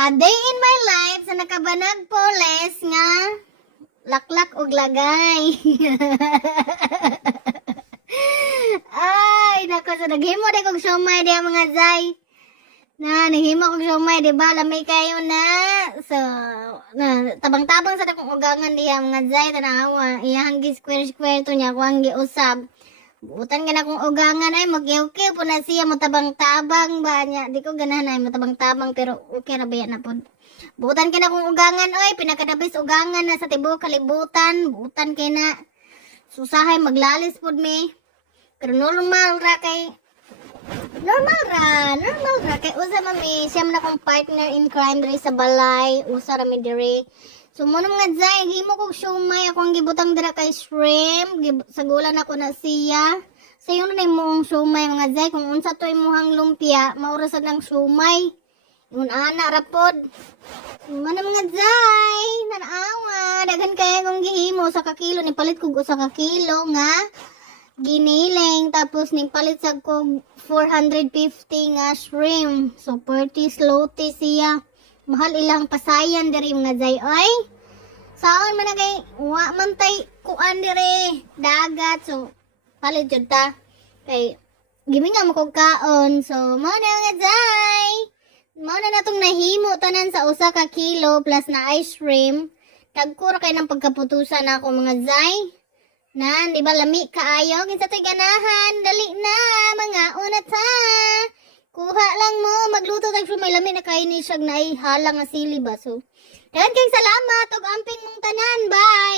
A day in my life sa nakabanag poles nga laklak og lagay. Ay, nako sa naghimo de kog siomay diha mga zay. Naghimo kog siomay di ba lamay kayo na. So, tabang-tabang sa dakong ugangan diha mga zay tanawa. Iyang square to niya ko ang giusab. Butan ka na kung ugangan ay mag-iukiw po na siya matabang-tabang ba niya. Di ko ganahan ay matabang-tabang pero okay na ba yan na po. Butan ka na kung ugangan oy pinakadabis ugangan na sa tibuok kalibutan. Butan ka na susahay maglalis po mi. Pero normal ra kay usa mami siya man akong partner in crime diri sa balay usa ra mi diri. So mo mga zay, himo kog siomay ako ang gibutang dira kay shrimp, sagulan ako na siya. Sayo na imong siomay mga zay kung unsa to imong lumpia, maura sad ang siomay. Ingon ana ra pod. Mo mga zay, nanawa, daghan kay akong gihimo sa kakilo ni palit kog usa ka kilo nga giniling tapos ning palit sad kog 450 nga shrimp. So 40 sloty siya. Mahal ilang pasayan diri mga zay ay. Saon man kay wa man tay kuan diri dagat so palit jud ta. Kay giminga mo kog kaon. So mao na mga zay. Mao na natong nahimo tanan sa usa ka kilo plus na ice cream. Dagko kay nang pagkaputusan ako mga zay. Nan, di ba lami kaayo kinsa tay ganahan dali na mga una ta. Kuha lang mo, magluto tayo may lamin na kain ni siyag na ay halang nga sili ba. So, dagan kayong salamat, og amping mong tanan, bye!